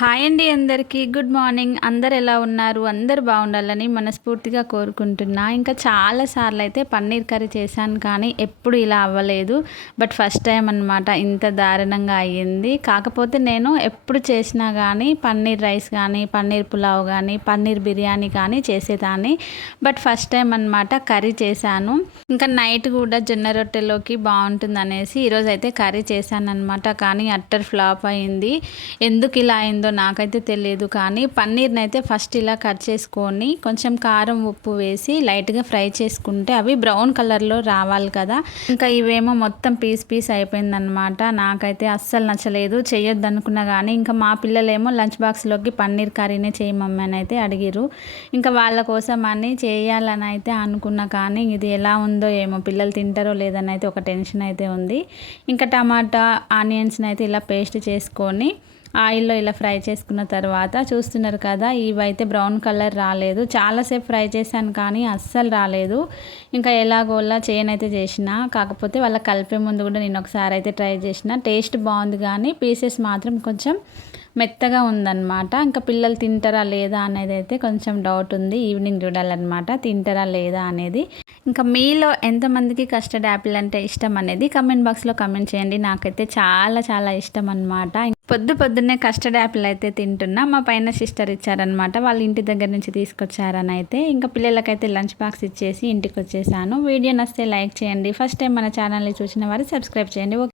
Hi అండి అందరికీ good morning. అందరు ఎలా ఉన్నారు? అందరు బాగుండాలని మనస్ఫూర్తిగా కోరుకుంటున్నా. ఇంకా చాలా సార్లు అయితే పన్నీర్ కర్రీ చేశాను కానీ ఎప్పుడు ఇలా అవ్వలేదు. బట్ ఫస్ట్ టైం అనమాట ఇంత దారుణంగా అయ్యింది. కాకపోతే నేను ఎప్పుడు చేసినా కానీ పన్నీర్ రైస్ కానీ పన్నీర్ పులావ్ కానీ పన్నీర్ బిర్యానీ కానీ చేసేదాన్ని. బట్ ఫస్ట్ టైం అనమాట కర్రీ చేశాను. ఇంకా నైట్ కూడా జొన్న రొట్టెలోకి బాగుంటుంది అనేసి ఈరోజు అయితే కర్రీ చేశాను అనమాట. కానీ అట్టర్ ఫ్లాప్ అయింది. ఎందుకు ఇలా అయిందో నాకైతే తెలియదు. కానీ పన్నీర్ని అయితే ఫస్ట్ ఇలా కట్ చేసుకొని కొంచెం కారం ఉప్పు వేసి లైట్గా ఫ్రై చేసుకుంటే అవి బ్రౌన్ కలర్లో రావాలి కదా. ఇంకా ఇవేమో మొత్తం పీస్ పీస్ అయిపోయిందనమాట. నాకైతే అస్సలు నచ్చలేదు, చేయొద్దు అనుకున్నా. కానీ ఇంకా మా పిల్లలేమో లంచ్ బాక్స్లోకి పన్నీర్ కర్రీనే చేయి మమ్మీ అని అయితే అడిగిరు. ఇంకా వాళ్ళ కోసం అని చేయాలని అయితే అనుకున్నా. కానీ ఇది ఎలా ఉందో ఏమో, పిల్లలు తింటారో లేదని అయితే ఒక టెన్షన్ అయితే ఉంది. ఇంకా టమాటా ఆనియన్స్ని అయితే ఇలా పేస్ట్ చేసుకొని ఆయిల్లో ఇలా ఫ్రై చేసుకున్న తర్వాత చూస్తున్నారు కదా, ఇవైతే బ్రౌన్ కలర్ రాలేదు. చాలాసేపు ఫ్రై చేశాను కానీ అస్సలు రాలేదు. ఇంకా ఎలాగోలా చేయనైతే చేసిన. కాకపోతే వాళ్ళకి కలిపే ముందు కూడా నేను ఒకసారి అయితే ట్రై చేసిన. టేస్ట్ బాగుంది కానీ పీసెస్ మాత్రం కొంచెం మెత్తగా ఉందన్నమాట. ఇంకా పిల్లలు తింటారా లేదా అనేది అయితే కొంచెం డౌట్ ఉంది. ఈవినింగ్ చూడాలన్నమాట తింటారా లేదా అనేది. ఇంకా మీలో ఎంతమందికి కస్టర్డ్ యాపిల్ అంటే ఇష్టం అనేది కమెంట్ బాక్స్లో కమెంట్ చేయండి. నాకైతే చాలా చాలా ఇష్టం అనమాట. పొద్దున్నే కస్టర్డ్ యాపిల్ అయితే తింటున్నా. మా పైన సిస్టర్ ఇచ్చారనమాట, వాళ్ళ ఇంటి దగ్గర నుంచి తీసుకొచ్చారని అయితే. ఇంకా పిల్లలకైతే లంచ్ బాక్స్ ఇచ్చేసి ఇంటికి వచ్చేసాను. వీడియో నచ్చితే లైక్ చేయండి. ఫస్ట్ టైం మన ఛానల్ని చూసిన వారు సబ్స్క్రైబ్ చేయండి.